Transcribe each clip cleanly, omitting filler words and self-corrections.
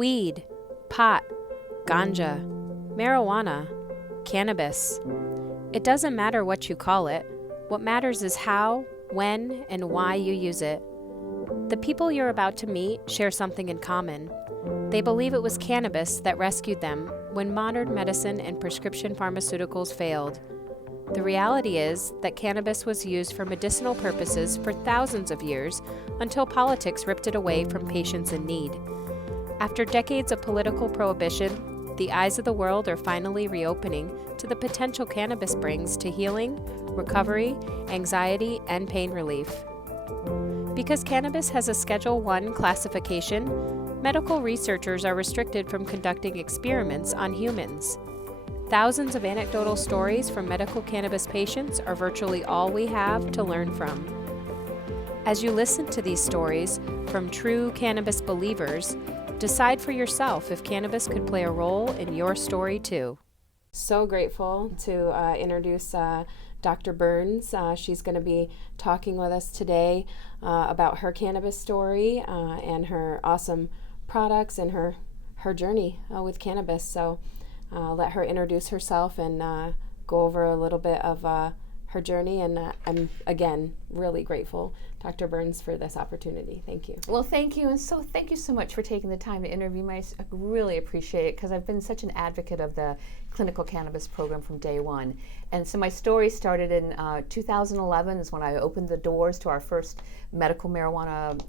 weed, pot, ganja, marijuana, cannabis. It doesn't matter what you call it. What matters is how, when, and why you use it. The people you're about to meet share something in common. They believe it was cannabis that rescued them when modern medicine and prescription pharmaceuticals failed. The reality is that cannabis was used for medicinal purposes for thousands of years until politics ripped it away from patients in need. After decades of political prohibition, the eyes of the world are finally reopening to the potential cannabis brings to healing, recovery, anxiety, and pain relief. Because cannabis has a Schedule I classification, medical researchers are restricted from conducting experiments on humans. Thousands of anecdotal stories from medical cannabis patients are virtually all we have to learn from. As you listen to these stories from true cannabis believers, decide for yourself if cannabis could play a role in your story too. So grateful to introduce Dr. Burns. She's going to be talking with us today about her cannabis story and her awesome products and her journey with cannabis. So let her introduce herself and go over a little bit of her journey. And I'm, again, really grateful, Dr. Burns, for this opportunity. Thank you. Well, thank you. And so thank you so much for taking the time to interview me. I really appreciate it because I've been such an advocate of the clinical cannabis program from day one. And so my story started in 2011 is when I opened the doors to our first medical marijuana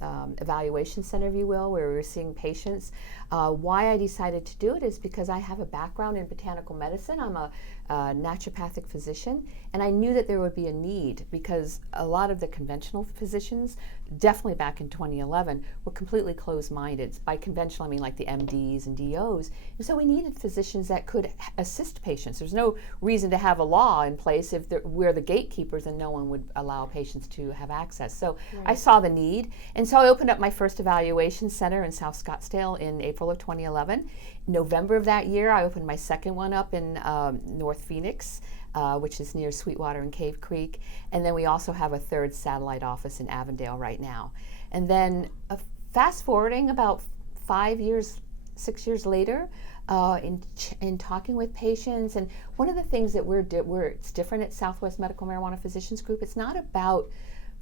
evaluation center, if you will, where we were seeing patients. Why I decided to do it is because I have a background in botanical medicine. I'm a naturopathic physician, and I knew that there would be a need because a lot of the conventional physicians, definitely back in 2011, were completely closed-minded. By conventional, I mean like the MDs and DOs. And so we needed physicians that could assist patients. There's no reason to have a law in place if we're the gatekeepers and no one would allow patients to have access. So right. I saw the need, and so I opened up my first evaluation center in South Scottsdale in April of 2011. November of that year, I opened my second one up in North Phoenix, which is near Sweetwater and Cave Creek. And then we also have a third satellite office in Avondale right now. And then fast forwarding about 6 years later, in talking with patients, and one of the things that it's different at Southwest Medical Marijuana Physicians Group, it's not about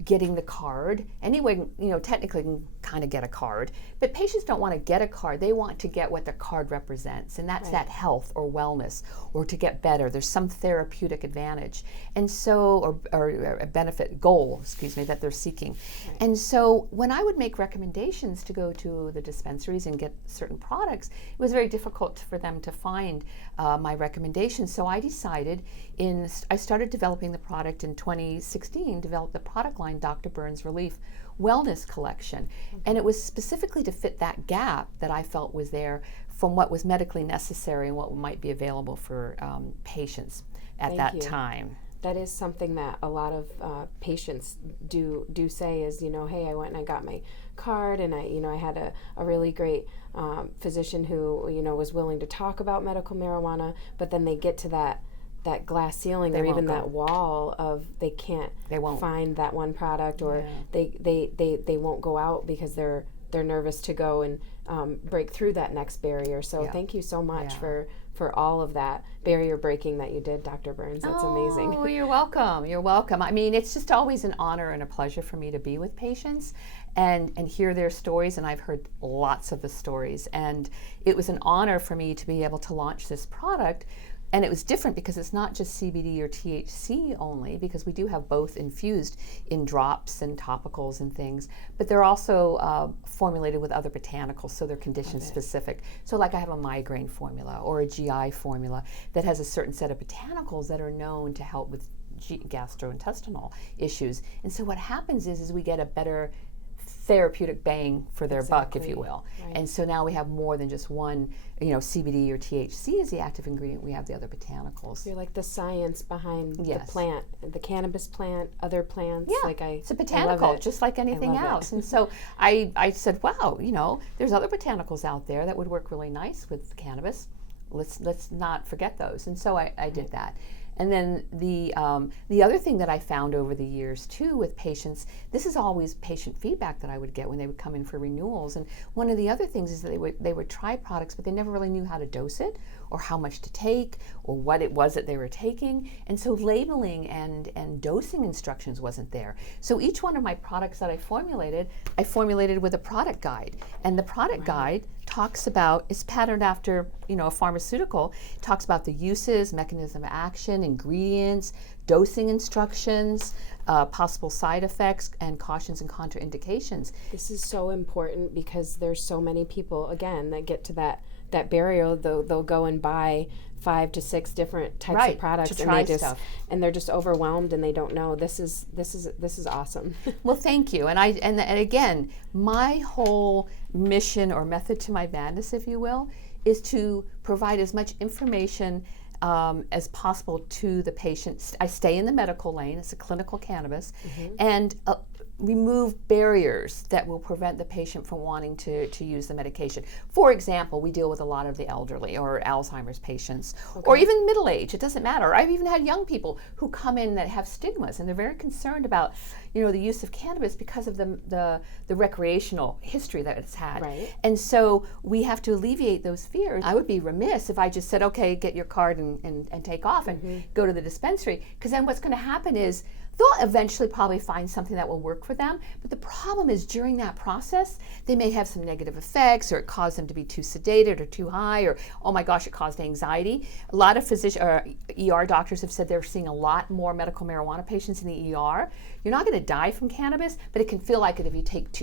getting the card. Anyone, technically can kind of get a card, but patients don't want to get a card. They want to get what the card represents, and that's right. That health or wellness, or to get better. There's some therapeutic advantage, and so, or a benefit goal, that they're seeking. Right. And so when I would make recommendations to go to the dispensaries and get certain products, it was very difficult for them to find my recommendations. So I decided I started developing the product in 2016, developed the product line Dr. Burns Relief Wellness Collection. Mm-hmm. And it was specifically to fit that gap that I felt was there from what was medically necessary and what might be available for patients at that time. That is something that a lot of patients do say is, hey, I went and I got my card, and I had a really great physician who, was willing to talk about medical marijuana, but then they get to that glass ceiling or even that wall of they won't find that one product, or they won't go out because they're nervous to go and break through that next barrier. So thank you so much for all of that barrier breaking that you did, Dr. Burns. That's amazing. Oh, you're welcome. You're welcome. I mean, it's just always an honor and a pleasure for me to be with patients and hear their stories, and I've heard lots of the stories. And it was an honor for me to be able to launch this product. And it was different because it's not just CBD or THC only, because we do have both infused in drops and topicals and things, but they're also formulated with other botanicals, so they're condition specific. So like I have a migraine formula or a GI formula that has a certain set of botanicals that are known to help with gastrointestinal issues. And so what happens is we get a better therapeutic bang for their buck, if you will. Right. And so now we have more than just one, CBD or THC is the active ingredient. We have the other botanicals. You're like the science behind the plant, the cannabis plant, other plants. Yeah, it's a botanical, just like anything else. And so I said, wow, there's other botanicals out there that would work really nice with cannabis. Let's not forget those. And so I did that. And then the other thing that I found over the years too with patients, this is always patient feedback that I would get when they would come in for renewals. And one of the other things is that they would try products, but they never really knew how to dose it or how much to take or what it was that they were taking. And so labeling and dosing instructions wasn't there. So each one of my products that I formulated with a product guide. And the product guide talks about, it's patterned after, a pharmaceutical, talks about the uses, mechanism of action, ingredients, dosing instructions, possible side effects, and cautions and contraindications. This is so important because there's so many people, again, that get to that barrier. They'll go and buy 5 to 6 different types of products, to try stuff. And they're just overwhelmed and they don't know. This is awesome. Well, thank you. And again, my whole mission or method to my madness, if you will, is to provide as much information as possible to the patient. I stay in the medical lane. It's a clinical cannabis, and remove barriers that will prevent the patient from wanting to use the medication. For example, we deal with a lot of the elderly or Alzheimer's patients, or even middle age. It doesn't matter. I've even had young people who come in that have stigmas, and they're very concerned about the use of cannabis because of the recreational history that it's had. Right. And so we have to alleviate those fears. I would be remiss if I just said, okay, get your card and take off and go to the dispensary, because then what's going to happen is they'll eventually probably find something that will work for them. But the problem is during that process, they may have some negative effects, or it caused them to be too sedated or too high, or, oh my gosh, it caused anxiety. A lot of ER doctors have said they're seeing a lot more medical marijuana patients in the ER. You're not going to die from cannabis, but it can feel like it if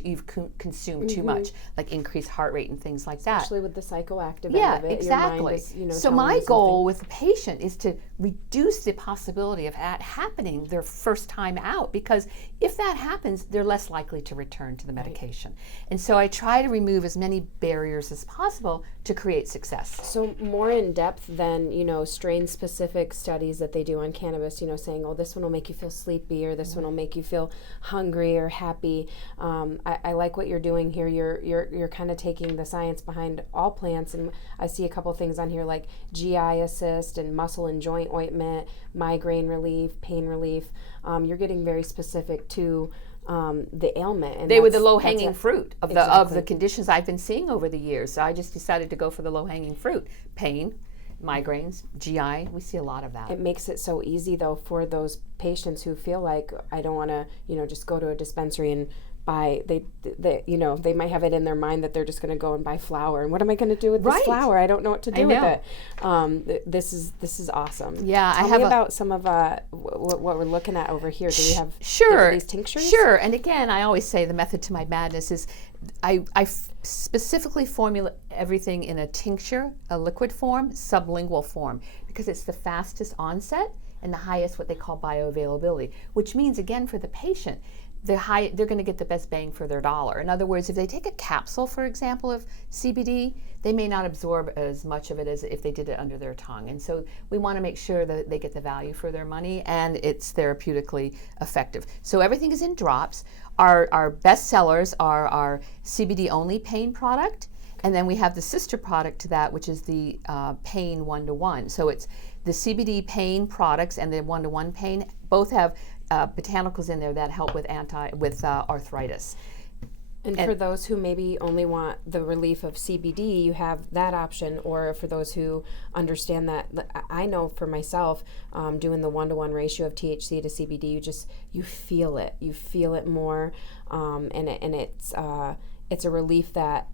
you've consumed too much, like increased heart rate and things like that. Especially with the psychoactive Yeah, end of it. exactly. Your mind is, so my goal with the patient is to reduce the possibility of that happening their first time out, because if that happens, they're less likely to return to the medication. And so I try to remove as many barriers as possible to create success. So more in depth than, strain specific studies that they do on cannabis, saying, oh, this one will make you feel sleepy, or this one will make you feel hungry or happy. I like what you're doing here. You're kind of taking the science behind all plants, and I see a couple things on here like GI assist and muscle and joint ointment, migraine relief, pain relief. You're getting very specific to the ailment. And they were the low-hanging fruit of exactly. the conditions I've been seeing over the years. So I just decided to go for the low-hanging fruit. Pain, migraines, GI, we see a lot of that. It makes it so easy, though, for those patients who feel like, I don't want to, just go to a dispensary and buy, they might have it in their mind that they're just going to go and buy flour. And what am I going to do with this flour? I don't know what to do with it. This is awesome. Yeah, Tell me about some of what we're looking at over here. Do we have these tinctures? Sure. And again, I always say the method to my madness is I specifically formulate everything in a tincture, a liquid form, sublingual form, because it's the fastest onset and the highest what they call bioavailability, which means, again, for the patient, they're going to get the best bang for their dollar. In other words, if they take a capsule, for example, of CBD, they may not absorb as much of it as if they did it under their tongue. And so we want to make sure that they get the value for their money and it's therapeutically effective. So everything is in drops. Our best sellers are our CBD-only pain product, and then we have the sister product to that, which is the pain 1-to-1. So it's the CBD pain products and the 1-to-1 pain both have botanicals in there that help with arthritis. And for those who maybe only want the relief of CBD, you have that option. Or for those who understand that, I know for myself, doing the 1-to-1 ratio of THC to CBD, you feel it. You feel it more, and it's a relief that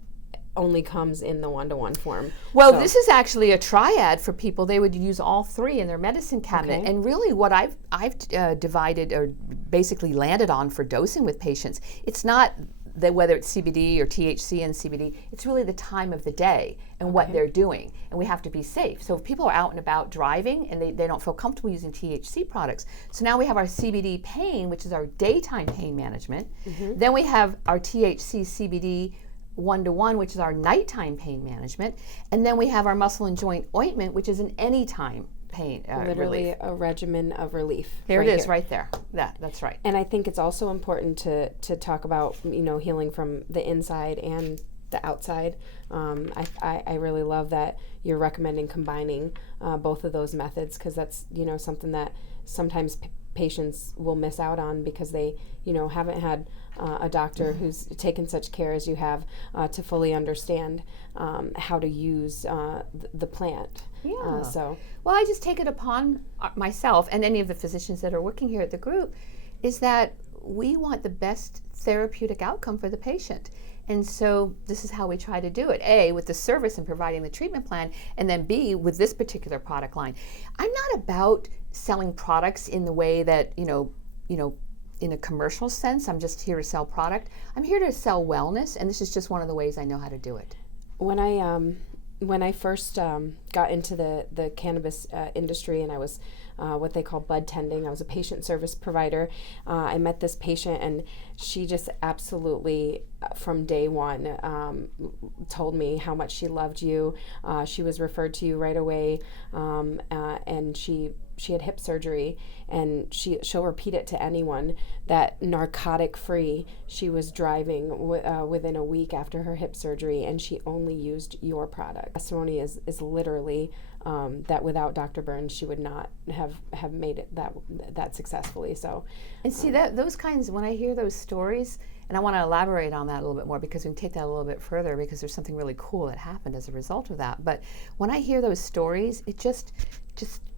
only comes in the 1-to-1 form. Well, this is actually a triad for people. They would use all three in their medicine cabinet. Okay. And really what I've divided or basically landed on for dosing with patients, it's not whether it's CBD or THC and CBD, it's really the time of the day and what they're doing. And we have to be safe. So if people are out and about driving and they don't feel comfortable using THC products, so now we have our CBD pain, which is our daytime pain management. Then we have our THC CBD 1-to-1, which is our nighttime pain management, and then we have our muscle and joint ointment, which is an anytime pain literally relief. A regimen of relief. There it is, right there. That's right. And I think it's also important to talk about healing from the inside and the outside. I really love that you're recommending combining both of those methods, because that's, something that sometimes patients will miss out on because they, haven't had a doctor who's taken such care as you have to fully understand how to use the plant. Yeah. So, well, I just take it upon myself and any of the physicians that are working here at the group is that we want the best therapeutic outcome for the patient. And so this is how we try to do it. A, with the service and providing the treatment plan, and then B, with this particular product line. I'm not about selling products in the way that, in a commercial sense. I'm just here to sell product. I'm here to sell wellness, and this is just one of the ways I know how to do it. When I first got into the cannabis industry, and I was what they call bud tending, I was a patient service provider. I met this patient, and she just absolutely, from day one, told me how much she loved you. She was referred to you right away, and she had hip surgery, and she'll repeat it to anyone that narcotic free she was driving within a week after her hip surgery, and she only used your product. Testimony is literally that without Dr. Burns she would not have made it that successfully. So, and see that those kinds, when I hear those stories, and I want to elaborate on that a little bit more because we can take that a little bit further because there's something really cool that happened as a result of that. But when I hear those stories, it just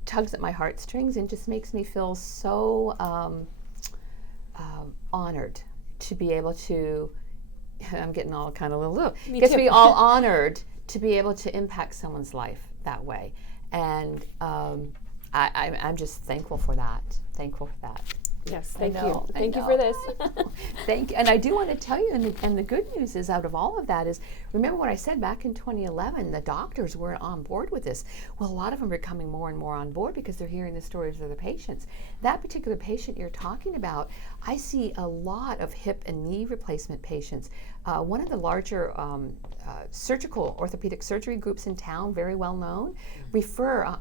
tugs at my heartstrings and just makes me feel so honored to be able to, I'm getting all kind of little, gets me all honored to be able to impact someone's life that way. And I'm just thankful for that. Yes, thank you. Thank you for this. Thank you. And I do want to tell you, and the good news is out of all of that is, remember what I said back in 2011, the doctors weren't on board with this. Well, a lot of them are coming more and more on board because they're hearing the stories of the patients. That particular patient you're talking about, I see a lot of hip and knee replacement patients. One of the larger surgical orthopedic surgery groups in town, very well known, refer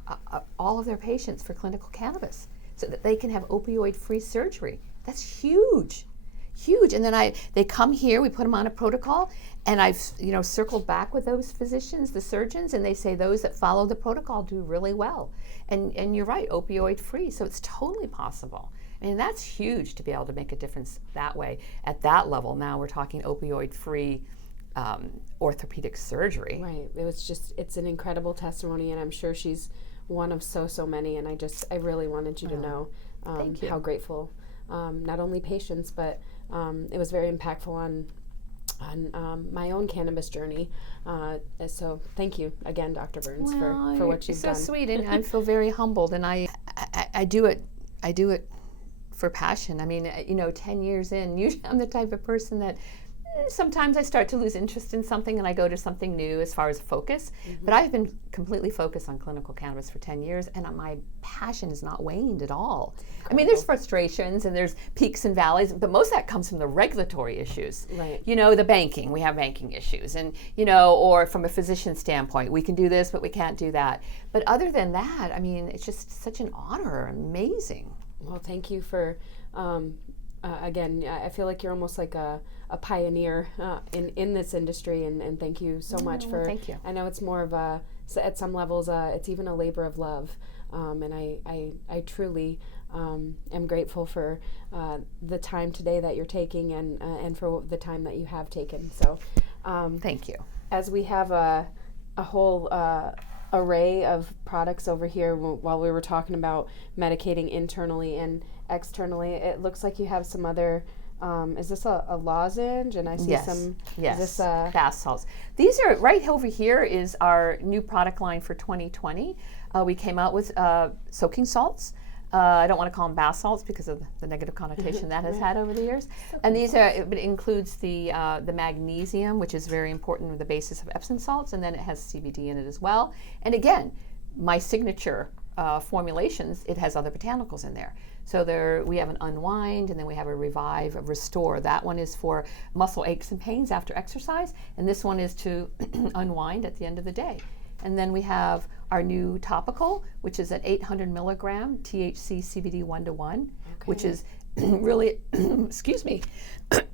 all of their patients for clinical cannabis, so that they can have opioid-free surgery. That's huge. And then they come here, we put them on a protocol, and I've circled back with those physicians, the surgeons, and they say those that follow the protocol do really well. And you're right, opioid-free, so it's totally possible. I mean, that's huge to be able to make a difference that way at that level. Now we're talking opioid-free orthopedic surgery. Right. It's an incredible testimony, and I'm sure she's one of so many, and I really wanted you to know how grateful not only patients, but it was very impactful on my own cannabis journey. So thank you again, Dr. Burns, for what you've done. So sweet, and I feel very humbled, and I do it for passion. I mean, 10 years in, usually I'm the type of person that sometimes I start to lose interest in something and I go to something new as far as focus. Mm-hmm. But I've been completely focused on clinical cannabis for 10 years, and my passion has not waned at all. Incredible. I mean, there's frustrations and there's peaks and valleys, but most of that comes from the regulatory issues. Right. The banking, we have banking issues, and or from a physician standpoint, we can do this, but we can't do that. But other than that, I mean, it's just such an honor, amazing. Well, thank you for, again, I feel like you're almost like a pioneer in this industry, and thank you so much for. Thank you. I know it's more of at some levels, it's even a labor of love, and I truly am grateful for the time today that you're taking, and for the time that you have taken. So, thank you. As we have a whole array of products over here, while we were talking about medicating internally and externally, it looks like you have some other. Is this a lozenge? And I see some. Yes. Is this bath salts? These are right over here. Is our new product line for 2020. We came out with soaking salts. I don't want to call them bath salts because of the negative connotation that has had over the years. And these it includes the magnesium, which is very important with the basis of Epsom salts, and then it has CBD in it as well. And again, my signature formulations, it has other botanicals in there. So we have an unwind, and then we have a revive, a restore. That one is for muscle aches and pains after exercise, and this one is to unwind at the end of the day. And then we have our new topical, which is an 800 milligram THC CBD 1-to-1, which is really, excuse me,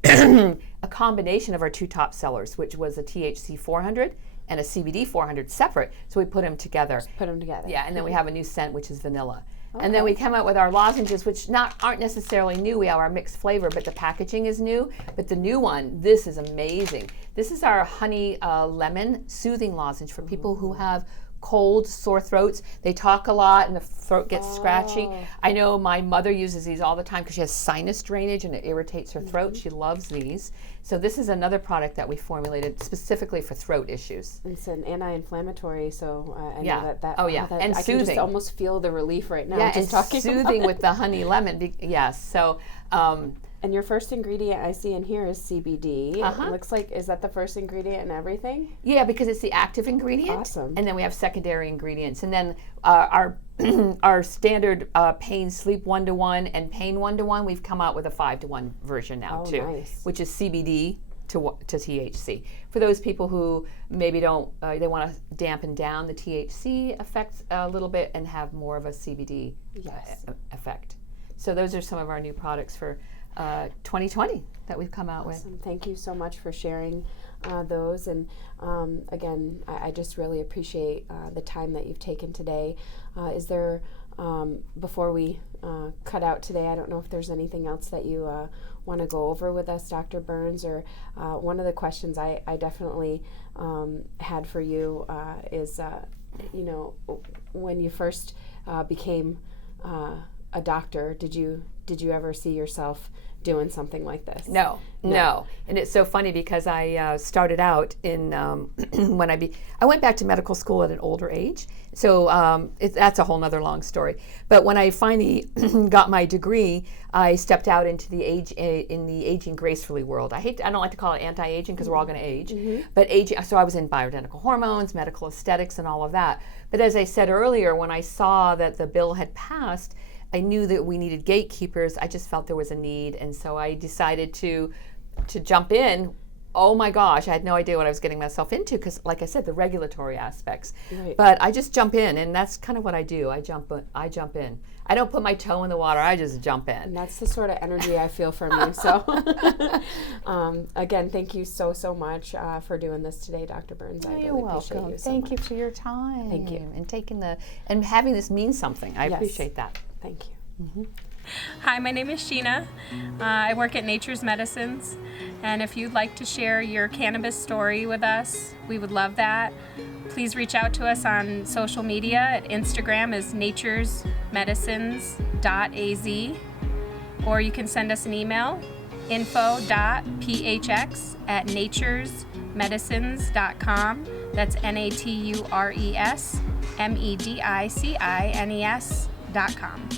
a combination of our two top sellers, which was a THC 400 and a CBD 400 separate. So we put them together. Just put them together. Yeah, and then we have a new scent, which is vanilla. Okay. And then we come out with our lozenges, which aren't necessarily new. We have our mixed flavor, but the packaging is new. But the new one, this is amazing. This is our honey lemon soothing lozenge for people who have cold, sore throats. They talk a lot and the throat gets scratchy. I know my mother uses these all the time because she has sinus drainage and it irritates her throat. She loves these. So this is another product that we formulated specifically for throat issues. It's an anti-inflammatory, so I yeah. know that. Oh yeah, that and I soothing. can just almost feel the relief right now. Yeah, just and talking soothing with the honey lemon. Yes, so. And your first ingredient I see in here is CBD. It looks like, is that the first ingredient in everything? Yeah, because it's the active ingredient. Awesome. And then we have secondary ingredients. And then our our standard pain sleep 1-to-1 and pain 1-to-1, we've come out with a 5-to-1 version now too, nice. Which is CBD to THC. For those people who maybe don't, they want to dampen down the THC effects a little bit and have more of a CBD effect. So those are some of our new products for 2020 that we've come out with. Thank you so much for sharing those. And again, I just really appreciate the time that you've taken today. Is there, before we cut out today, I don't know if there's anything else that you want to go over with us, Dr. Burns, or one of the questions I definitely had for you is, you know, when you first became a doctor, did you ever see yourself doing something like this? No. And it's so funny because I started out in when I went back to medical school at an older age. So that's a whole nother long story. But when I finally got my degree, I stepped out into the aging gracefully world. I don't like to call it anti-aging because we're all going to age. But aging. So I was in bioidentical hormones, medical aesthetics, and all of that. But as I said earlier, when I saw that the bill had passed, I knew that we needed gatekeepers. I just felt there was a need, and so I decided to jump in. Oh my gosh, I had no idea what I was getting myself into because, like I said, the regulatory aspects. Right. But I just jump in, and that's kind of what I do. I jump in. I don't put my toe in the water. I just jump in. And that's the sort of energy I feel from you. So, again, thank you so much for doing this today, Dr. Burns. I You're really welcome. appreciate you so Thank much. you for your time. Thank you. And having this mean something. I Yes. appreciate that. Thank you. Hi, my name is Sheena. I work at Nature's Medicines, and if you'd like to share your cannabis story with us, we would love that. Please reach out to us on social media. At Instagram is naturesmedicines.az, or you can send us an email, info.phx@naturesmedicines.com. That's naturesmedicines.com.